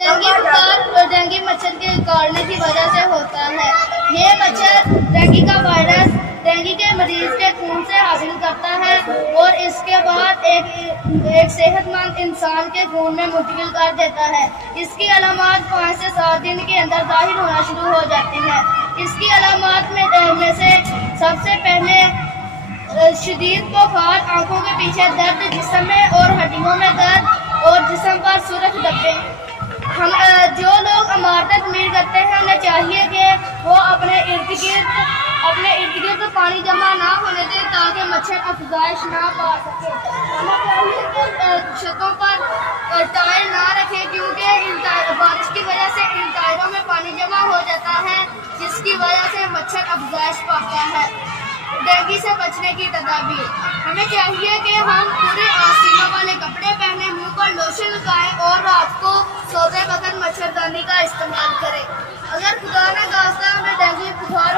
Dengue بخار dengue مچھر کے کاٹنے کی وجہ سے ہوتا ہے۔ یہ مچھر ڈینگی کا وائرس ڈینگی کے مریض کے خون سے حاصل کرتا ہے اور اس کے بعد ایک صحت مند انسان کے خون میں منتقل کر دیتا ہے۔ اس کی علامات 5 سے 7 دن کے اندر ظاہر ہونا شروع ہو جاتی ہیں۔ اس کی علامات میں سے سب سے پہلے شدید بخار، آنکھوں کے پیچھے درد، جسم میں اور ہڈیوں میں درد اور جسم پر سرخ دھبے۔ جو لوگ عمارتیں تعمیر کرتے ہیں انہیں چاہیے کہ وہ اپنے ارد گرد پانی جمع نہ ہونے دیں تاکہ مچھر افزائش نہ پا سکے۔ ہمیں چاہیے کہ چھتوں پر ٹائر نہ رکھیں کیونکہ بارش کی وجہ سے ان ٹائروں میں پانی جمع ہو جاتا ہے جس کی وجہ سے مچھر افزائش پاتا ہے۔ ڈینگی سے بچنے کی تدابیر: ہمیں چاہیے کہ ہم پورے آستینوں والے کپڑے پہنیں، منہ پر لوشن لگائیں اور رات کو سوتے وقت مچھردانی کا استعمال کریں۔ اگر خدا نخواستہ ہمیں ڈینگی بخار